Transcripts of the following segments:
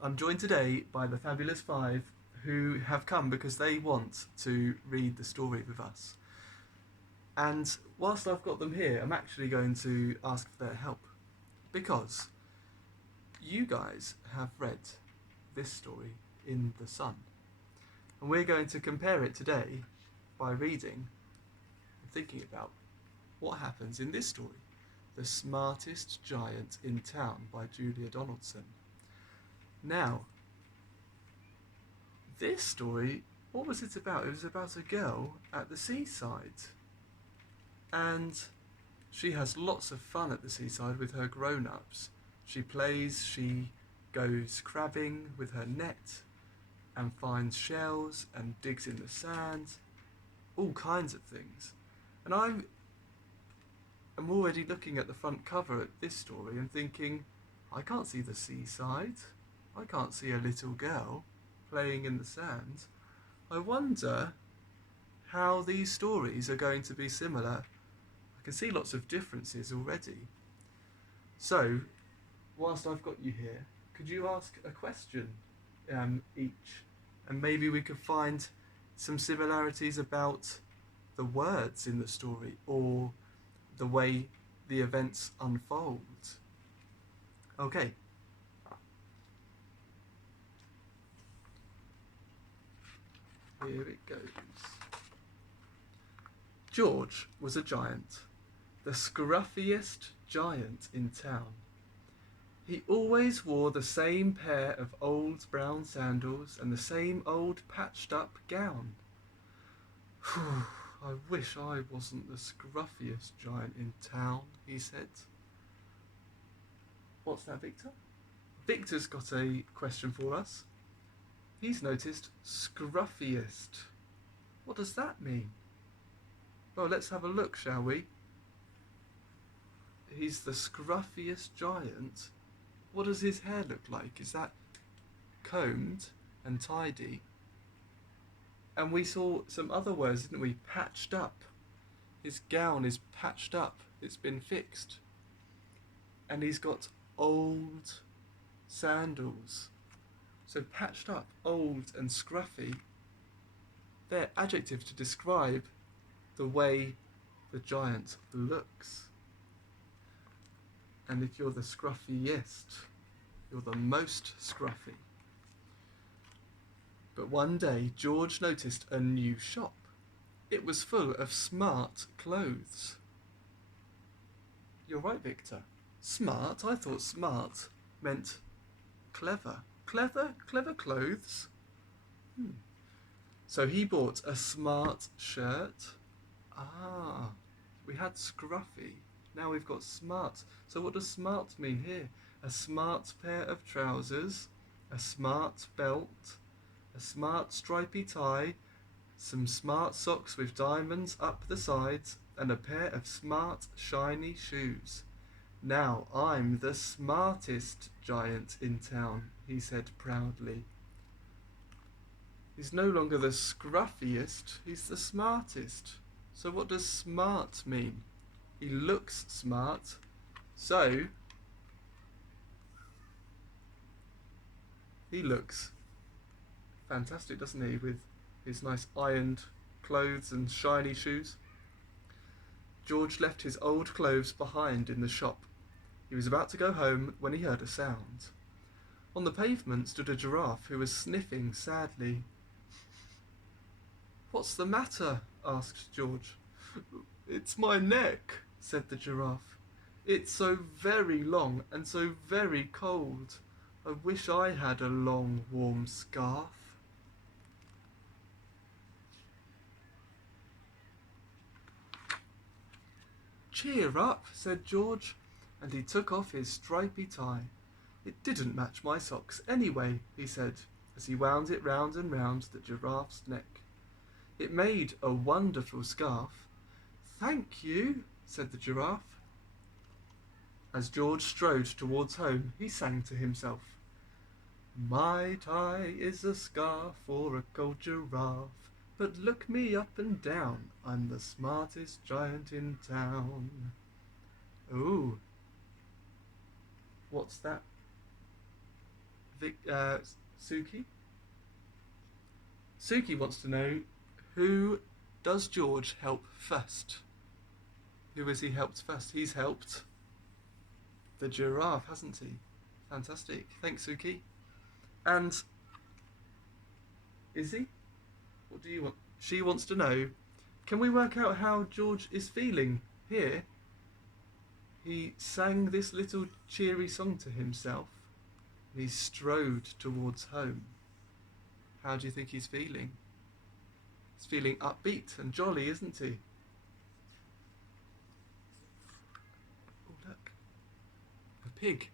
I'm joined today by the Fabulous Five who have come because they want to read the story with us. And whilst I've got them here, I'm actually going to ask for their help because you guys have read this story in the sun. And we're going to compare it today by reading and thinking about what happens in this story, The Smartest Giant in Town by Julia Donaldson. Now, this story, what was it about? It was about a girl at the seaside. And she has lots of fun at the seaside with her grown ups. She plays, she goes crabbing with her net and finds shells and digs in the sand, all kinds of things. And I'm already looking at the front cover at this story and thinking, I can't see the seaside. I can't see a little girl playing in the sand. I wonder how these stories are going to be similar. I can see lots of differences already. So, whilst I've got you here, could you ask a question each? And maybe we could find some similarities about the words in the story or the way the events unfold. Okay. Here it goes. George was a giant, the scruffiest giant in town. He always wore the same pair of old brown sandals and the same old patched up gown. Phew, I wish I wasn't the scruffiest giant in town, he said. What's that, Victor? Victor's got a question for us. He's noticed scruffiest. What does that mean? Well, let's have a look, shall we? He's the scruffiest giant. What does his hair look like? Is that combed and tidy? And we saw some other words, didn't we? Patched up. His gown is patched up. It's been fixed. And he's got old sandals. So patched up, old and scruffy. They're adjectives to describe the way the giant looks. And if you're the scruffiest, you're the most scruffy. But one day, George noticed a new shop. It was full of smart clothes. You're right, Victor. Smart? I thought smart meant clever. Clever clothes? So he bought a smart shirt. Ah, we had scruffy. Now we've got smart. So what does smart mean here? A smart pair of trousers, a smart belt, a smart stripy tie, some smart socks with diamonds up the sides, and a pair of smart shiny shoes. Now I'm the smartest giant in town, he said proudly. He's no longer the scruffiest, he's the smartest. So what does smart mean? He looks smart, so he looks fantastic, doesn't he, with his nice ironed clothes and shiny shoes. George left his old clothes behind in the shop. He was about to go home when he heard a sound. On the pavement stood a giraffe who was sniffing sadly. What's the matter? Asked George. It's my neck, said the giraffe. It's so very long and so very cold. I wish I had a long, warm scarf. Cheer up, said George, and he took off his stripy tie. It didn't match my socks anyway, he said, as he wound it round and round the giraffe's neck. It made a wonderful scarf. Thank you, said the giraffe. As George strode towards home, he sang to himself. My tie is a scarf for a cold giraffe, but look me up and down, I'm the smartest giant in town. Ooh, what's that? Suki. Suki wants to know, who does George help first? Who has he helped first? He's helped the giraffe, hasn't he? Fantastic. Thanks, Suki. And is he? What do you want? She wants to know, can we work out how George is feeling here? He sang this little cheery song to himself, and he strode towards home. How do you think he's feeling? He's feeling upbeat and jolly, isn't he? Oh, look. A pig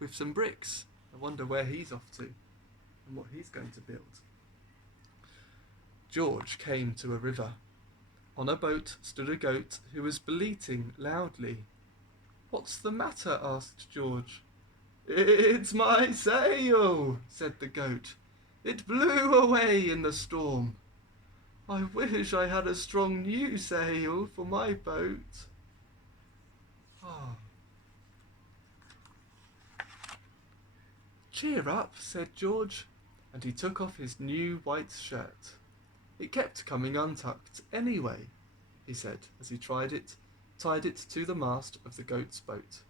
with some bricks. I wonder where he's off to and what he's going to build. George came to a river. On a boat stood a goat who was bleating loudly. "What's the matter?" asked George. "It's my sail," said the goat. "It blew away in the storm. I wish I had a strong new sail for my boat." Ah. "Cheer up," said George, and he took off his new white shirt. "It kept coming untucked anyway," he said as he tied it to the mast of the goat's boat.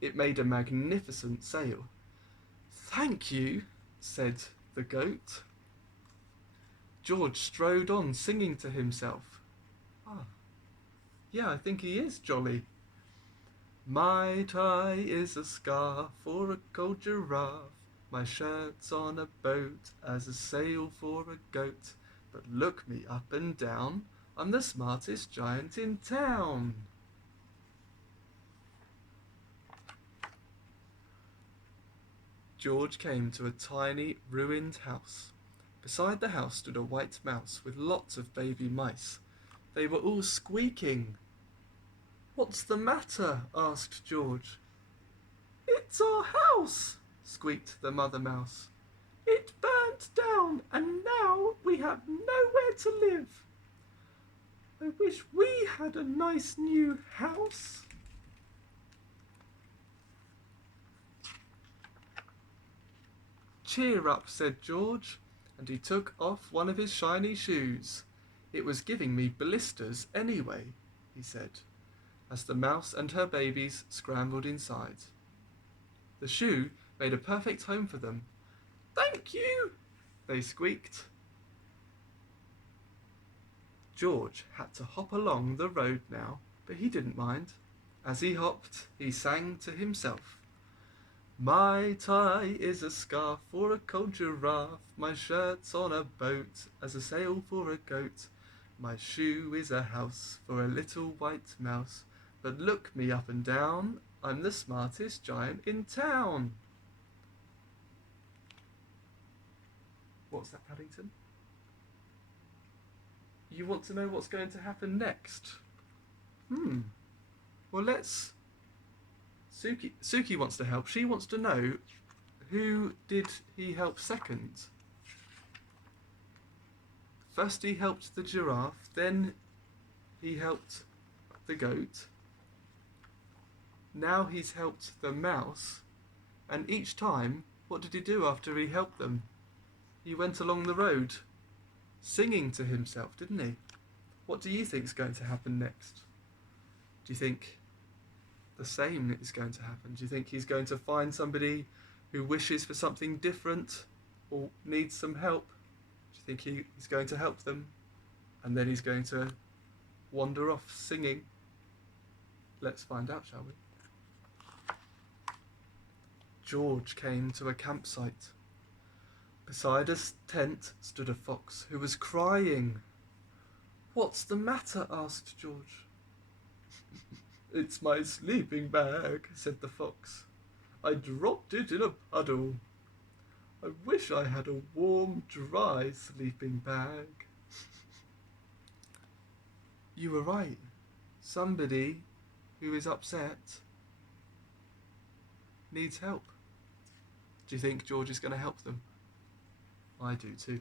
It made a magnificent sail. "Thank you," said the goat. George strode on, singing to himself. Yeah, I think he is jolly. "My tie is a scarf for a cold giraffe. My shirt's on a boat as a sail for a goat. But look me up and down, I'm the smartest giant in town." George came to a tiny, ruined house. Beside the house stood a white mouse with lots of baby mice. They were all squeaking. "What's the matter?" asked George. "It's our house," squeaked the mother mouse. "It burnt down and now we have nowhere to live. I wish we had a nice new house." "Cheer up," said George, and he took off one of his shiny shoes. "It was giving me blisters anyway," he said, as the mouse and her babies scrambled inside. The shoe made a perfect home for them. "Thank you," they squeaked. George had to hop along the road now, but he didn't mind. As he hopped, he sang to himself. "My tie is a scarf for a cold giraffe. My shirt's on a boat as a sail for a goat. My shoe is a house for a little white mouse. But look me up and down, I'm the smartest giant in town." What's that, Paddington? You want to know what's going to happen next? Well, let's... Suki wants to help. She wants to know, who did he help second? First he helped the giraffe, then he helped the goat. Now he's helped the mouse. And each time, what did he do after he helped them? He went along the road, singing to himself, didn't he? What do you think is going to happen next? Do you think the same is going to happen? Do you think he's going to find somebody who wishes for something different or needs some help? Do you think he's going to help them and then he's going to wander off singing? Let's find out, shall we? George came to a campsite. Beside a tent stood a fox who was crying. "What's the matter?" asked George. "It's my sleeping bag," said the fox. "I dropped it in a puddle. I wish I had a warm, dry sleeping bag." You were right. Somebody who is upset needs help. Do you think George is going to help them? I do too.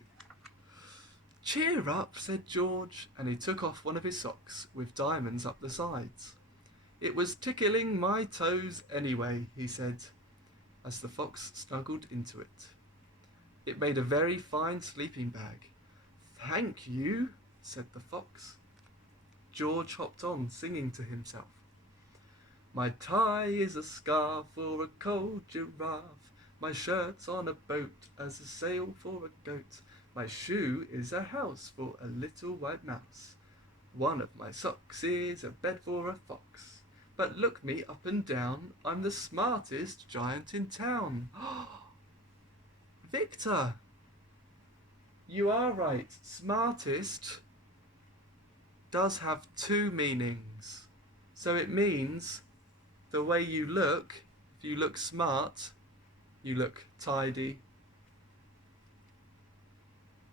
"Cheer up," said George, and he took off one of his socks with diamonds up the sides. "It was tickling my toes anyway," he said. as the fox snuggled into it. It made a very fine sleeping bag. Thank you, said the fox. George hopped on, singing to himself. My tie is a scarf for a cold giraffe. My shirt's on a boat as a sail for a goat. My shoe is a house for a little white mouse. One of my socks is a bed for a fox. But look me up and down, I'm the smartest giant in town. Victor! You are right. Smartest does have two meanings. So it means the way you look. If you look smart, you look tidy.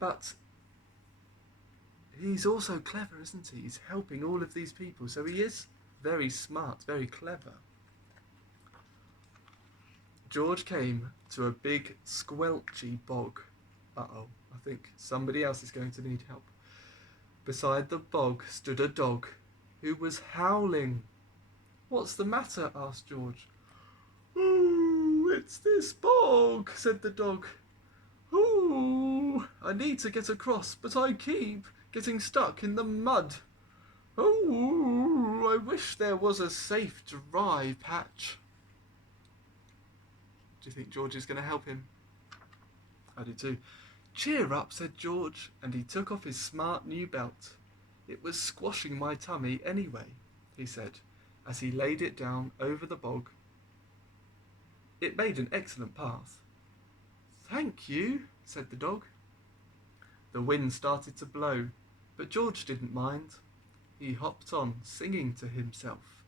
But he's also clever, isn't he? He's helping all of these people. So he is very smart, very clever. George came to a big squelchy bog. Uh-oh, I think somebody else is going to need help. Beside the bog stood a dog who was howling. What's the matter? Asked George. Oh, it's this bog, said the dog. Oh, I need to get across, but I keep getting stuck in the mud. Oh, I wish there was a safe dry patch. Do you think George is going to help him? I do too. Cheer up, said George, and he took off his smart new belt. It was squashing my tummy anyway, he said, as he laid it down over the bog. It made an excellent path. Thank you, said the dog. The wind started to blow, but George didn't mind. He hopped on, singing to himself.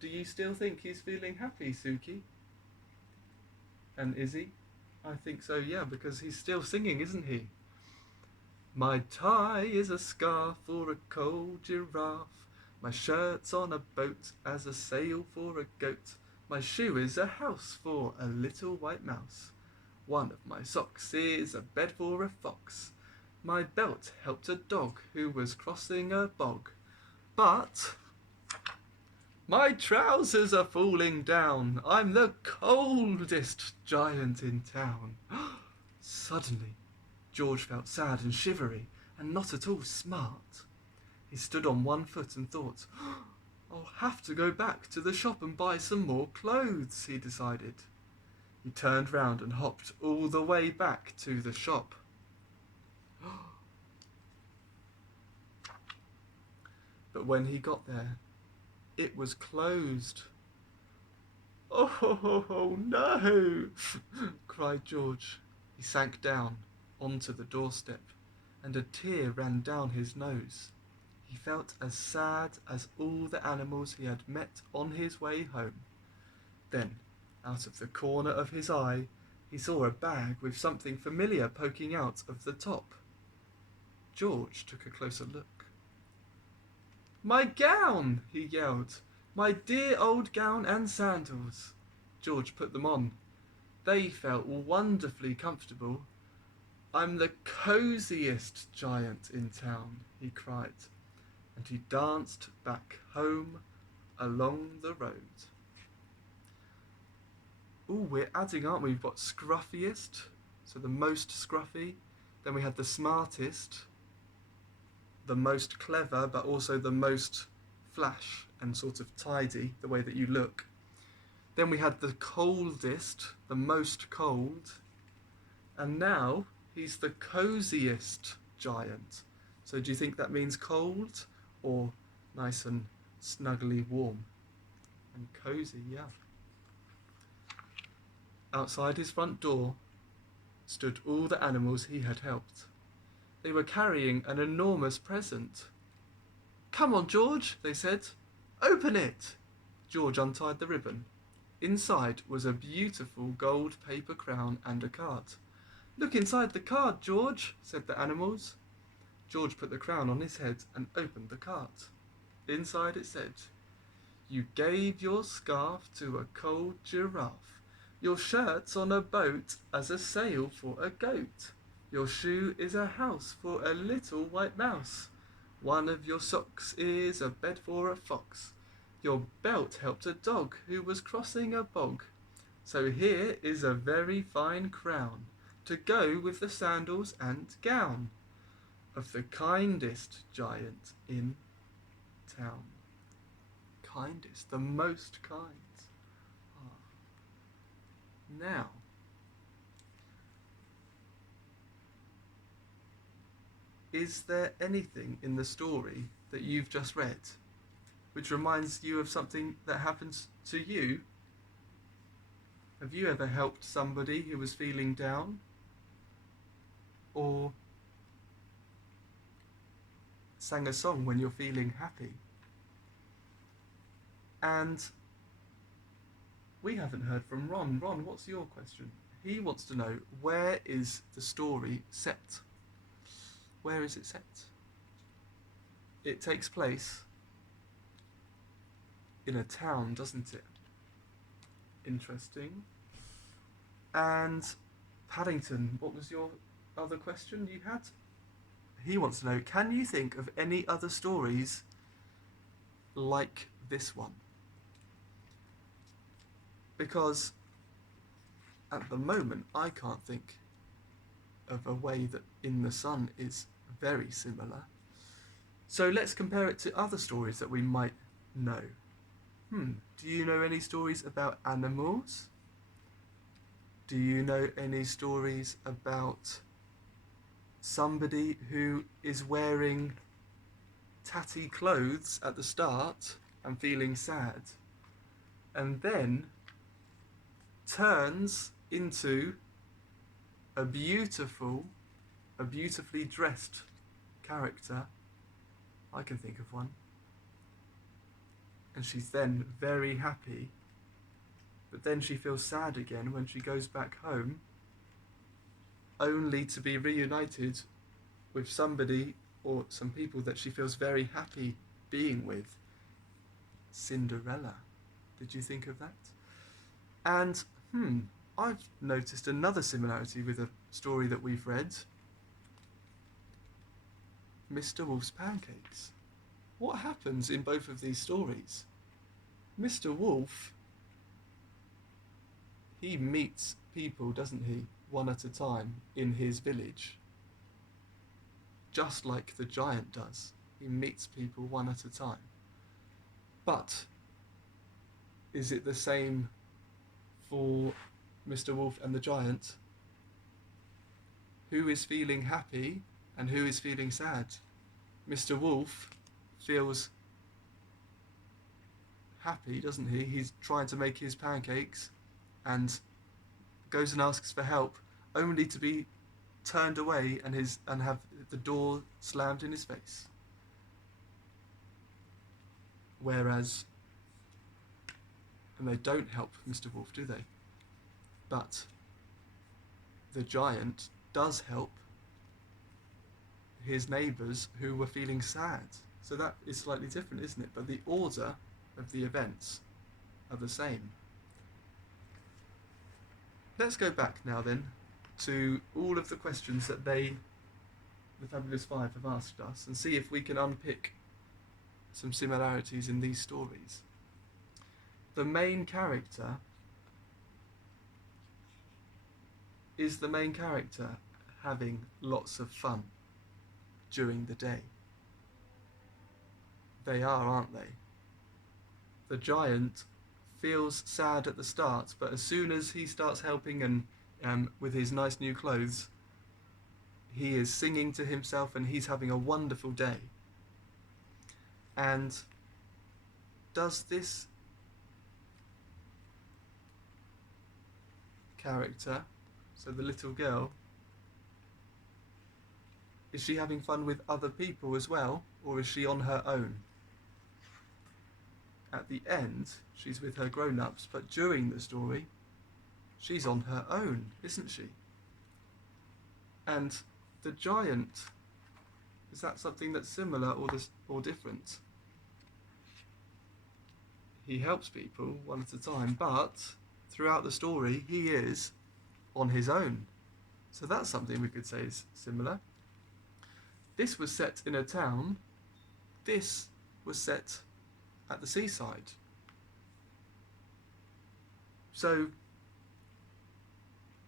Do you still think he's feeling happy, Suki? And is he? I think so, yeah, because he's still singing, isn't he? My tie is a scarf for a cold giraffe. My shirt's on a boat as a sail for a goat. My shoe is a house for a little white mouse. One of my socks is a bed for a fox. My belt helped a dog who was crossing a bog. But my trousers are falling down. I'm the coldest giant in town. Suddenly, George felt sad and shivery and not at all smart. He stood on one foot and thought, I'll have to go back to the shop and buy some more clothes, he decided. He turned round and hopped all the way back to the shop. But when he got there, it was closed. Oh no, cried George. He sank down onto the doorstep, and a tear ran down his nose. He felt as sad as all the animals he had met on his way home. Then, out of the corner of his eye, he saw a bag with something familiar poking out of the top. George took a closer look. My gown, he yelled. My dear old gown and sandals. George put them on. They felt wonderfully comfortable. I'm the cosiest giant in town, he cried, and he danced back home along the road. Ooh, we're adding, aren't we? We've got scruffiest, so the most scruffy. Then we had the smartest, the most clever, but also the most flash and sort of tidy, the way that you look. Then we had the coldest, the most cold. And now he's the cosiest giant. So do you think that means cold or nice and snuggly warm? And cozy, yeah. Outside his front door stood all the animals he had helped. They were carrying an enormous present. Come on, George, they said. Open it! George untied the ribbon. Inside was a beautiful gold paper crown and a card. Look inside the card, George, said the animals. George put the crown on his head and opened the card. Inside it said, You gave your scarf to a cold giraffe. Your shirt's on a boat as a sail for a goat. Your shoe is a house for a little white mouse. One of your socks is a bed for a fox. Your belt helped a dog who was crossing a bog. So here is a very fine crown to go with the sandals and gown of the kindest giant in town. Kindest, the most kind. Ah. Now, is there anything in the story that you've just read which reminds you of something that happens to you? Have you ever helped somebody who was feeling down? Or sang a song when you're feeling happy? And we haven't heard from Ron. Ron, what's your question? He wants to know, where is the story set? Where is it set? It takes place in a town, doesn't it? Interesting. And Paddington, what was your other question you had? He wants to know, can you think of any other stories like this one? Because at the moment I can't think of a way that In the Sun is very similar. So let's compare it to other stories that we might know. Do you know any stories about animals? Do you know any stories about somebody who is wearing tatty clothes at the start and feeling sad, and then turns into a beautifully dressed character? I can think of one. And she's then very happy, but then she feels sad again when she goes back home, only to be reunited with somebody or some people that she feels very happy being with. Cinderella. Did you think of that? And I've noticed another similarity with a story that we've read, Mr. Wolf's Pancakes. What happens in both of these stories? Mr. Wolf, he meets people, doesn't he, one at a time in his village. Just like the giant does. He meets people one at a time. But is it the same for Mr. Wolf and the giant? Who is feeling happy and who is feeling sad? Mr. Wolf feels happy, doesn't he? He's trying to make his pancakes and goes and asks for help, only to be turned away and have the door slammed in his face. Whereas, and they don't help Mr. Wolf, do they? But the giant does help his neighbours who were feeling sad. So that is slightly different, isn't it? But the order of the events are the same. Let's go back now then to all of the questions that the Fabulous Five have asked us and see if we can unpick some similarities in these stories. The main character is the main character having lots of fun during the day? They are, aren't they? The giant feels sad at the start, but as soon as he starts helping and with his nice new clothes, he is singing to himself and he's having a wonderful day. And does this character, so the little girl, is she having fun with other people as well, or is she on her own? At the end, she's with her grown-ups, but during the story, she's on her own, isn't she? And the giant, is that something that's similar or different? He helps people one at a time, but throughout the story, he is on his own. So that's something we could say is similar. This was set in a town. This was set at the seaside. So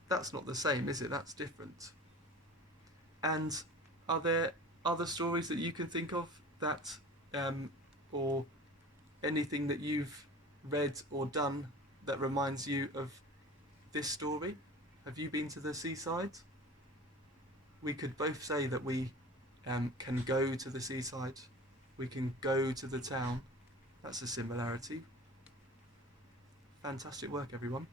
That's not the same, is it? That's different. And are there other stories that you can think of that, or anything that you've read or done that reminds you of this story? Have you been to the seaside? We could both say that we can go to the seaside. We can go to the town. That's a similarity. Fantastic work, everyone.